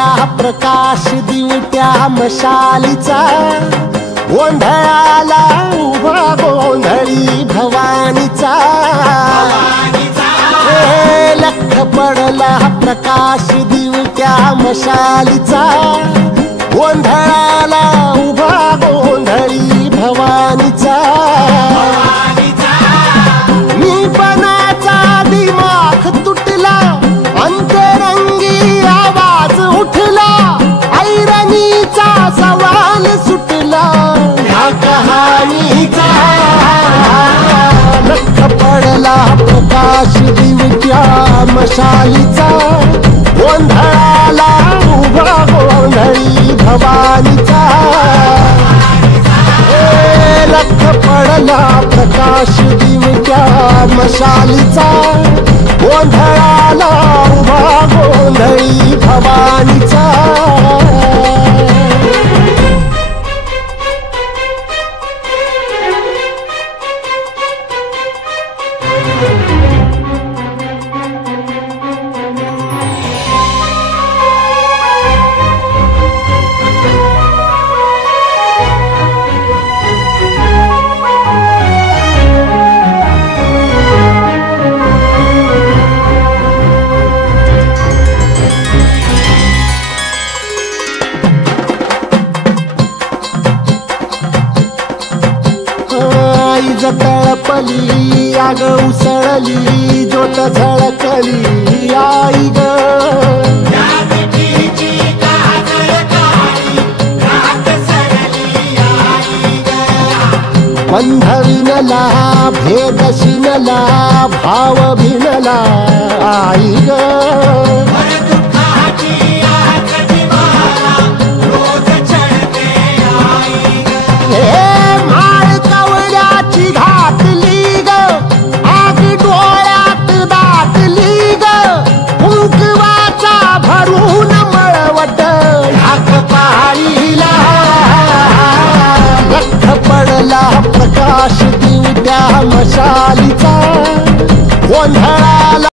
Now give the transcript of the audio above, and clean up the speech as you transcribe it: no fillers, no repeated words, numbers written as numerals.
पडला प्रकाश दिवट्या मशालीचा, गोंधळाला उभा गोंधळी भवानीचा। लख पडला प्रकाश दिवट्या मशालीचा, गोंधळाला उभा गोंधळी भवानीचा। मी पणाचा दिमाग तुटला, अंतरंगी आवाज उठला, ऐरणीचा सवाल सुटला ह्या कहाणीचा। लख पडला प्रकाश दिवट्या मशालीचा, गोंधळाला उभा गोंधळी भवानीचा। लख पडला प्रकाश दिवट्या मशालीचा, गोंधळाला उभा गोंधळी भवानीचा। तळपली आग उसळली, ज्योत झळकली आई ग। बंध विणला भेद शिनला, भाव भिनला आई ग। प्रकाश दिवट्या मशालीचा, गोंधळाला